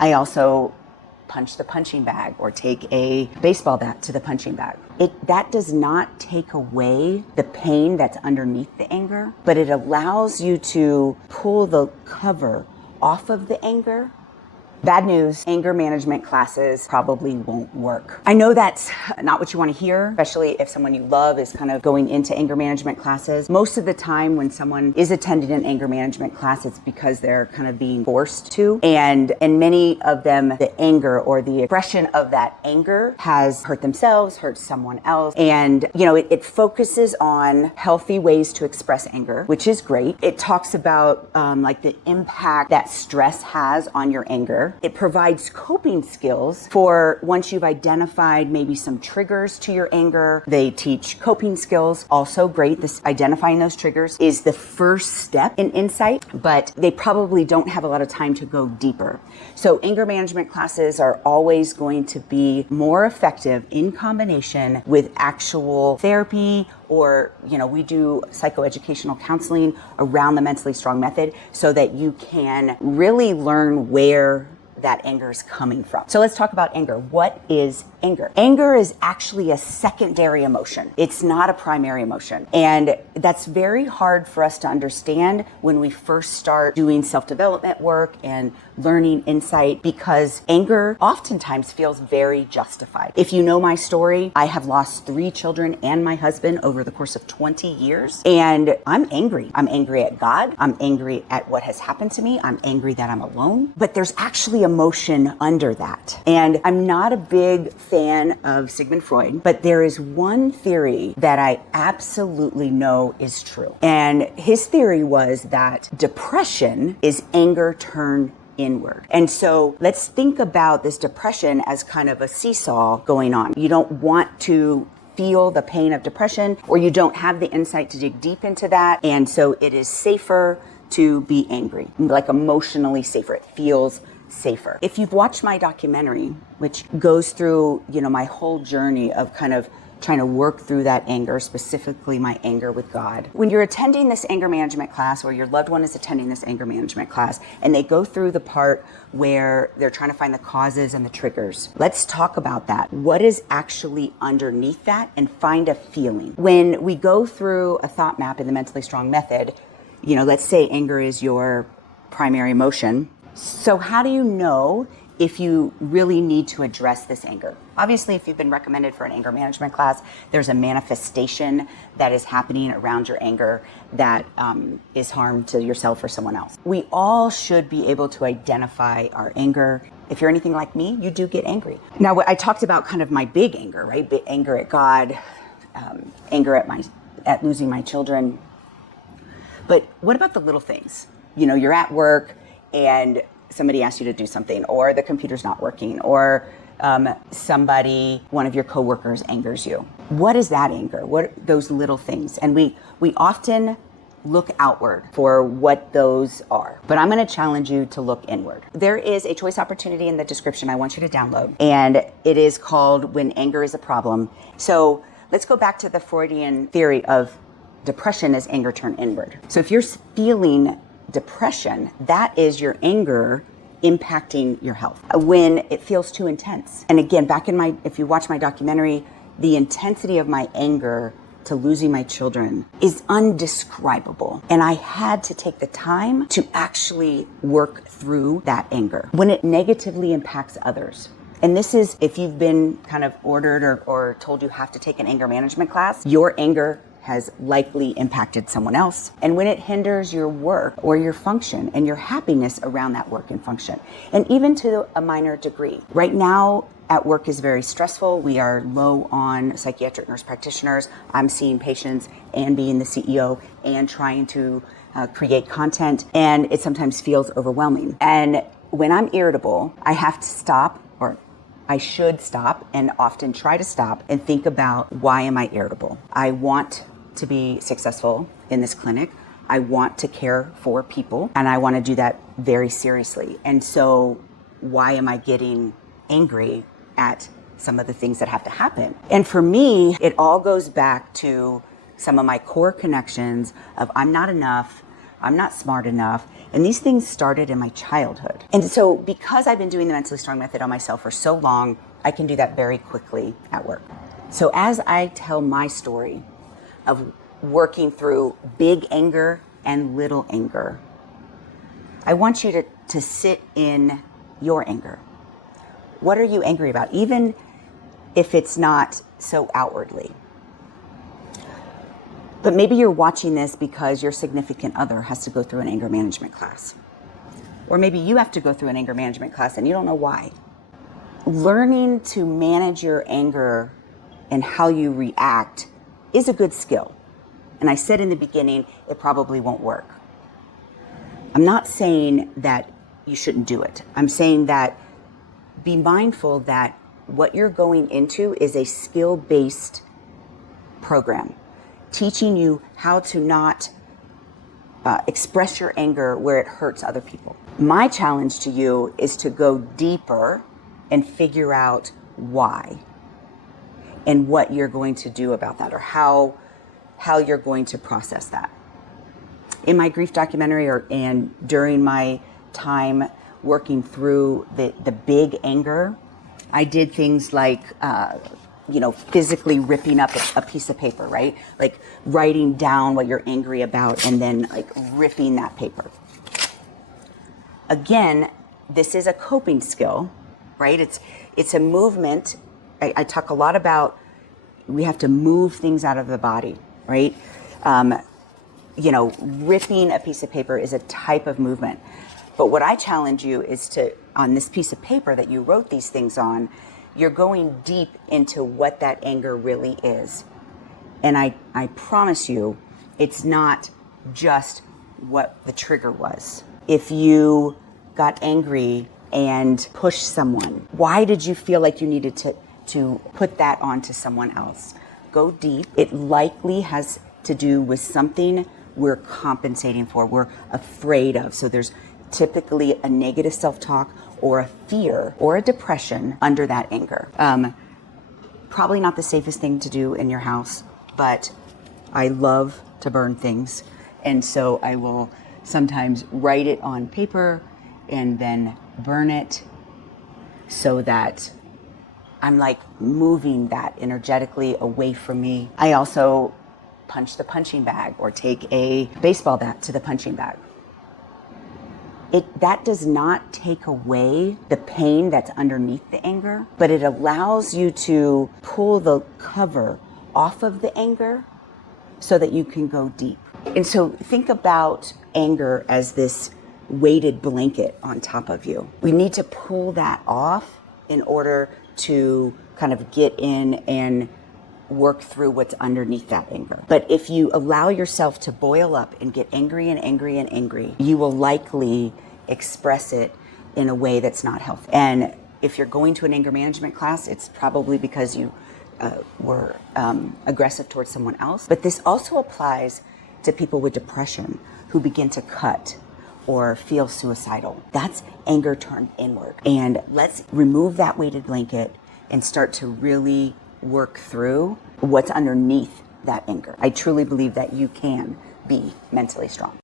I also punch the punching bag or take a baseball bat to the punching bag. That does not take away the pain that's underneath the anger, but it allows you to pull the cover off of the anger. Bad news, anger management classes probably won't work. I know that's not what you want to hear, especially if someone you love is kind of going into anger management classes. Most of the time when someone is attending an anger management class, it's because they're kind of being forced to. And many of them, the anger or the expression of that anger has hurt themselves, hurt someone else. And, it focuses on healthy ways to express anger, which is great. It talks about like the impact that stress has on your anger. It provides coping skills for once you've identified maybe some triggers to your anger. They teach coping skills. Also great. This identifying those triggers is the first step in insight, but they probably don't have a lot of time to go deeper. So anger management classes are always going to be more effective in combination with actual therapy, or, we do psychoeducational counseling around the Mentally Strong method so that you can really learn where that anger is coming from. So let's talk about anger. What is anger? Anger is actually a secondary emotion. It's not a primary emotion. And that's very hard for us to understand when we first start doing self-development work and learning insight, because anger oftentimes feels very justified. If you know my story, I have lost 3 children and my husband over the course of 20 years. And I'm angry. I'm angry at God. I'm angry at what has happened to me. I'm angry that I'm alone. But there's actually emotion under that. And I'm not a big fan of Sigmund Freud, but there is one theory that I absolutely know is true. And his theory was that depression is anger turned inward. And so let's think about this depression as kind of a seesaw going on. You don't want to feel the pain of depression, or you don't have the insight to dig deep into that. And so it is safer to be angry, like emotionally safer. It feels safer. If you've watched my documentary, which goes through, my whole journey of kind of trying to work through that anger, specifically my anger with God. When you're attending this anger management class, or your loved one is attending this anger management class, and they go through the part where they're trying to find the causes and the triggers, let's talk about that. What is actually underneath that, and find a feeling. When we go through a thought map in the Mentally Strong method, let's say anger is your primary emotion. So how do you know if you really need to address this anger? Obviously, if you've been recommended for an anger management class, there's a manifestation that is happening around your anger that is harm to yourself or someone else. We all should be able to identify our anger. If you're anything like me, you do get angry. Now, I talked about kind of my big anger, right? Big anger at God, anger at losing my children. But what about the little things? You're at work and somebody asks you to do something, or the computer's not working, or one of your coworkers angers you. What is that anger? What are those little things? And we often look outward for what those are. But I'm going to challenge you to look inward. There is a choice opportunity in the description I want you to download, and it is called When Anger is a Problem. So let's go back to the Freudian theory of depression as anger turned inward. So if you're feeling depression, that is your anger impacting your health when it feels too intense. And again, if you watch my documentary, the intensity of my anger to losing my children is undescribable. And I had to take the time to actually work through that anger when it negatively impacts others. And this is, if you've been kind of ordered or told you have to take an anger management class, your anger has likely impacted someone else. And when it hinders your work or your function and your happiness around that work and function, and even to a minor degree. Right now at work is very stressful. We are low on psychiatric nurse practitioners. I'm seeing patients and being the CEO and trying to create content, and it sometimes feels overwhelming. And when I'm irritable, I have to stop, or I should stop, and often try to stop and think about, why am I irritable? I want to be successful in this clinic. I want to care for people, and I want to do that very seriously. And so why am I getting angry at some of the things that have to happen? And for me, it all goes back to some of my core connections of I'm not enough, I'm not smart enough. And these things started in my childhood. And so because I've been doing the Mentally Strong method on myself for so long, I can do that very quickly at work. So as I tell my story of working through big anger and little anger, I want you to sit in your anger. What are you angry about? Even if it's not so outwardly. But maybe you're watching this because your significant other has to go through an anger management class. Or maybe you have to go through an anger management class and you don't know why. Learning to manage your anger and how you react is a good skill. And I said in the beginning, it probably won't work. I'm not saying that you shouldn't do it. I'm saying that be mindful that what you're going into is a skill-based program, teaching you how to not express your anger where it hurts other people. My challenge to you is to go deeper and figure out why and what you're going to do about that, or how you're going to process that. In my grief documentary and during my time working through the big anger, I did things like, physically ripping up a piece of paper, right? Like writing down what you're angry about and then like ripping that paper. Again, this is a coping skill, right? It's a movement. I talk a lot about we have to move things out of the body, right? Ripping a piece of paper is a type of movement. But what I challenge you is to, on this piece of paper that you wrote these things on, you're going deep into what that anger really is. And I promise you, it's not just what the trigger was. If you got angry and pushed someone, why did you feel like you needed to put that onto someone else? Go deep. It likely has to do with something we're compensating for, we're afraid of. So there's typically a negative self-talk or a fear or a depression under that anger. Probably not the safest thing to do in your house, but I love to burn things. And so I will sometimes write it on paper and then burn it so that I'm like moving that energetically away from me. I also punch the punching bag or take a baseball bat to the punching bag. That does not take away the pain that's underneath the anger, but it allows you to pull the cover off of the anger so that you can go deep. And so think about anger as this weighted blanket on top of you. We need to pull that off in order to kind of get in and work through what's underneath that anger. But if you allow yourself to boil up and get angry and angry and angry, you will likely express it in a way that's not healthy. And if you're going to an anger management class, it's probably because you were aggressive towards someone else. But this also applies to people with depression who begin to cut or feel suicidal. That's anger turned inward. And let's remove that weighted blanket and start to really work through what's underneath that anger. I truly believe that you can be mentally strong.